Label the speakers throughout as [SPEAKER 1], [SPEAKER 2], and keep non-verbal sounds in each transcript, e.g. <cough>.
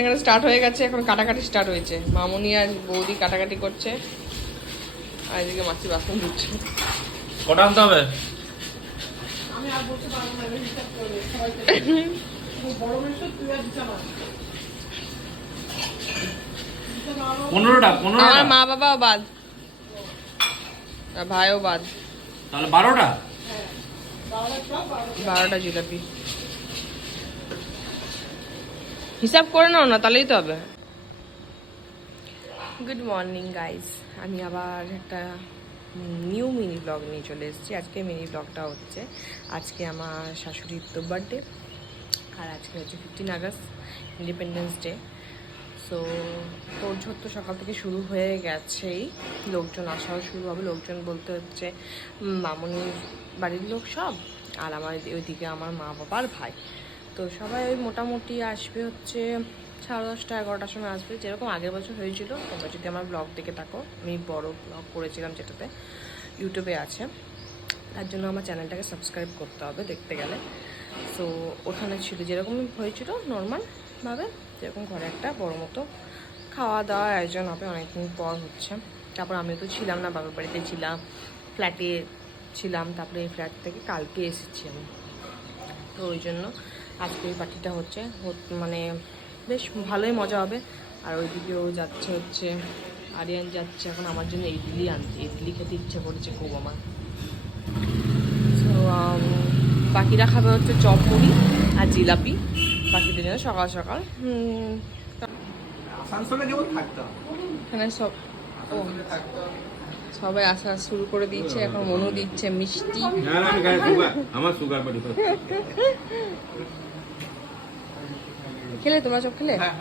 [SPEAKER 1] এখানে স্টার্ট হয়ে গেছে এখন কাটাকাটি স্টার্ট হয়েছে। মামুনি আর বৌদি কাটাকাটি করছে। আর এদিকে মাছি বাসন ধুচ্ছে।
[SPEAKER 2] কটা আনতে হবে? পনেরোটা
[SPEAKER 1] আমার মা বাবাও বাদ। আর ভাইও বাদ।
[SPEAKER 2] তাহলে বারোটা।
[SPEAKER 1] বারোটা জিলাপি। হিসাব করে নাও না, তাহলেই তো হবে। গুড মর্নিং গাইস আমি আবার একটা নিউ মিনি ব্লগ নিয়ে চলে এসেছি। আজকে মিনি ব্লগটা হচ্ছে, আজকে আমার শাশুড়ির তো বার্থডে আর আজকে হচ্ছে fifteen August Independence Day so তোড়ঝোড় তো সকাল থেকে শুরু হয়ে গেছেই। লোকজন আসাও শুরু হবে। লোকজন বলতে হচ্ছে মামনির বাড়ির লোক সব, আর আমার ওইদিকে আমার মা বাবার ভাই। তো সবাই ওই মোটামুটি আসবে হচ্ছে সাড়ে দশটা, এগারোটার সময় আসবে। যেরকম আগের বছর হয়েছিল, তোমরা যদি আমার ব্লগ দেখে থাকো, আমি বড় ব্লগ করেছিলাম যেটাতে ইউটিউবে আছে। তার জন্য আমার চ্যানেলটাকে সাবস্ক্রাইব করতে হবে দেখতে গেলে। সো ওখানে ছিল, যেরকম হয়েছিল নর্মালভাবে যেরকম ঘরে একটা বড় মতো খাওয়া দাওয়া আয়োজন হবে অনেকদিন পর হচ্ছে। তারপর আমিও তো ছিলাম না বাবার বাড়িতে ছিলাম ফ্ল্যাটে ছিলাম, তারপরে এই ফ্ল্যাট থেকে কালকে এসেছি আমি। তো ওই জন্য আজকে এই পার্টিটা হচ্ছে। মানে বেশ ভালোই মজা হবে। আর ওইদিকেও যাচ্ছে হচ্ছে আরিয়ান যাচ্ছে এখন আমার জন্য ইডলি আনতে। ইডলি খেতে ইচ্ছে করেছে খুব আমার। তো বাকিরা খাবে হচ্ছে চপ মুড়ি আর জিলাপি। বাকিদের জন্য সকাল সকাল। এখানে সব ও। সবাই আসা শুরু করে দিচ্ছে। এখন মনু দিচ্ছে মিষ্টি।
[SPEAKER 2] আমার সুগার <laughs>
[SPEAKER 1] খেলে? তোমরা সব খেলে?
[SPEAKER 3] হ্যাঁ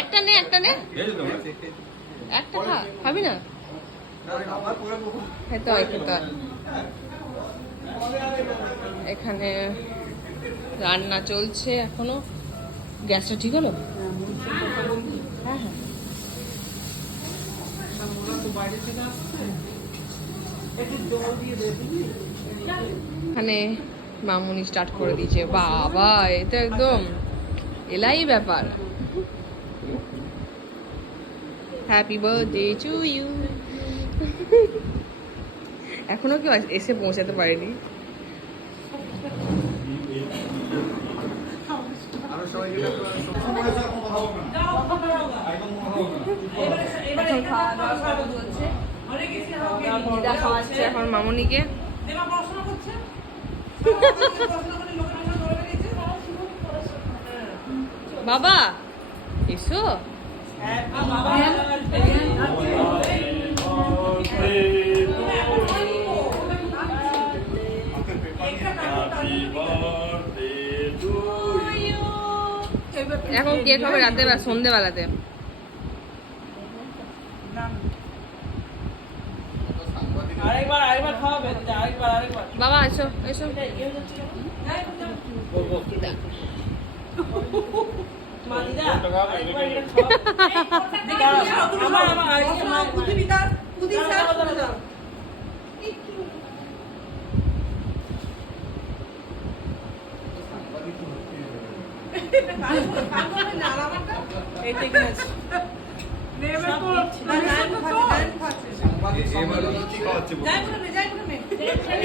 [SPEAKER 1] একটা নে একটা নে। একটা খা খাবি না? খেতে হয় খেতে এখানে রান্না চলছে এখনও। গ্যাসটা ঠিক হলো? হ্যাঁ হ্যাঁ। এখানে মামুনি স্টার্ট করে দিয়েছে। বাবা এটা একদম। এলাই ব্যাপার। হ্যাপি বার্থডে টু ইউ এখনও কেউ এসে পৌঁছাতে পারেনি। এখন সব চলছে দিদা খাওয়াচ্ছে এখন মামুনিকে বাবা এসো। এখন কে খাবে রাতে বা সন্ধেবেলাতে। বাবা এসো এসো।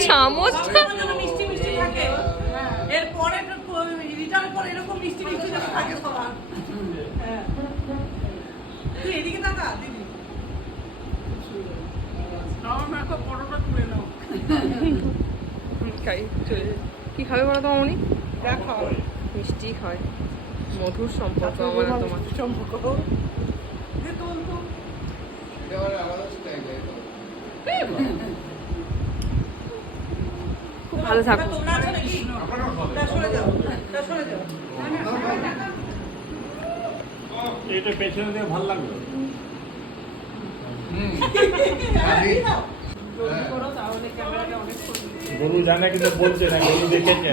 [SPEAKER 1] চামচ?
[SPEAKER 4] মিষ্টি মিষ্টি থাকে। এরপরে রিটার্ন পরে এরকম মিষ্টি মিষ্টি যখন থাকে সবার। হ্যাঁ। তুই এদিকে তাকা দিদি। বড়টা তুলে নাও।
[SPEAKER 1] খাই কি খাবে বলো তো মামনি?
[SPEAKER 4] যা খাওয়াবে
[SPEAKER 1] মিষ্টি খায়। মধুর সম্পর্ক আমার তোমার।
[SPEAKER 4] সম্পর্ক। তো
[SPEAKER 3] এবারে
[SPEAKER 1] খুব ভালো থাকো।
[SPEAKER 2] এটা পেছনে দিয়ে ভালো লাগল।
[SPEAKER 4] করো তাহলে ক্যামেরাটা অনেক
[SPEAKER 2] গরু জানে কিন্তু বলছে না গরু দেখেছে।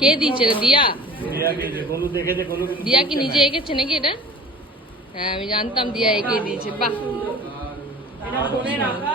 [SPEAKER 1] কে দিয়েছে রে দিয়া?
[SPEAKER 2] দিয়া গরু দেখেছে গরু
[SPEAKER 1] দিয়া কি নিজে এঁকেছে নাকি এটা? হ্যাঁ আমি জানতাম দিয়া এঁকে দিয়েছে বাহ।
[SPEAKER 4] এটা ফোনে রাখা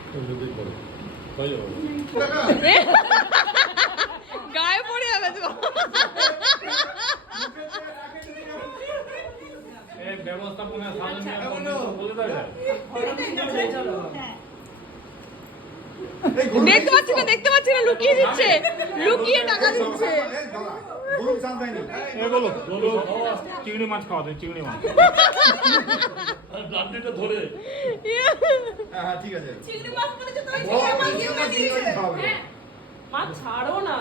[SPEAKER 1] গায়ে পড়ে যাবে তো।
[SPEAKER 2] ব্যবস্থাপনা সামনে বলে
[SPEAKER 1] দেখতে পাচ্ছি না দেখতে পাচ্ছি না লুকিয়ে দিচ্ছে। লুকিয়ে টাকা দিচ্ছে।
[SPEAKER 2] বলো চিংড়ি মাছ খাওয়া চিংড়ি মাছ। ধরে
[SPEAKER 3] হ্যাঁ হ্যাঁ ঠিক আছে।
[SPEAKER 4] চিংড়ি মাছ মাছ
[SPEAKER 5] ছাড়ো না।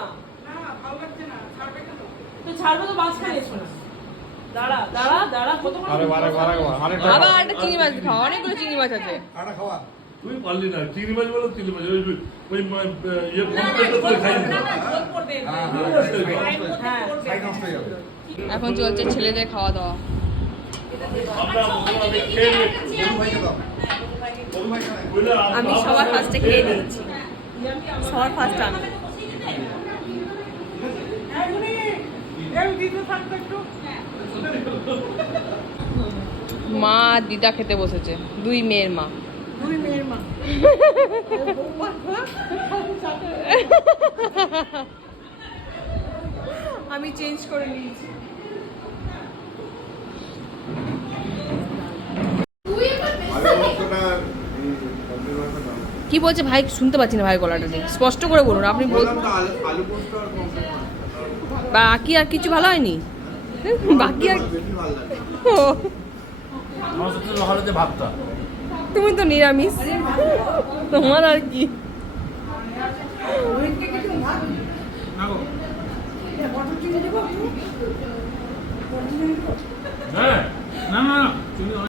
[SPEAKER 4] ছাড়বে কেন?
[SPEAKER 5] তো ছাড়বো তো মাছ দাঁড়া দাঁড়া দাঁড়া কত
[SPEAKER 2] আরে আরে আরে আরেকটা
[SPEAKER 1] চিংড়ি মাছ খাওয়া অনেকগুলো চিংড়ি মাছ আছে।
[SPEAKER 3] খাওয়া।
[SPEAKER 6] তুই পারলি না চিংড়ি মাছ বলো চিংড়ি মাছ ওই ওই ইয়ে।
[SPEAKER 3] হ্যাঁ, হ্যাঁ,
[SPEAKER 5] হ্যাঁ,
[SPEAKER 3] হয়ে
[SPEAKER 1] এখন চলছে ছেলেদের খাওয়া দাওয়া।
[SPEAKER 3] দাও।
[SPEAKER 6] বুঝলে
[SPEAKER 1] আমি সবার ফার্স্টে খেয়ে নিয়েছি। সবার ফার্স্ট আমি। মা দিদা খেতে বসেছে দুই মেয়ের মা।
[SPEAKER 4] দুই মেয়ের মা।
[SPEAKER 1] আমি চেঞ্জ করে নিয়েছি। কি বলছে ভাই? শুনতে পাচ্ছি না ভাই গলাটা দিয়ে স্পষ্ট করে বলুন আপনি বল
[SPEAKER 3] আলু পোস্ত আর
[SPEAKER 1] বাকি আর কিছু ভালো হয়নি? বাকি আর
[SPEAKER 3] বেশি ভালো লাগে
[SPEAKER 1] ও,
[SPEAKER 6] আমার
[SPEAKER 1] তুমি তো নিরামিষ। তোমার আর কি?
[SPEAKER 4] হ্যাঁ, না না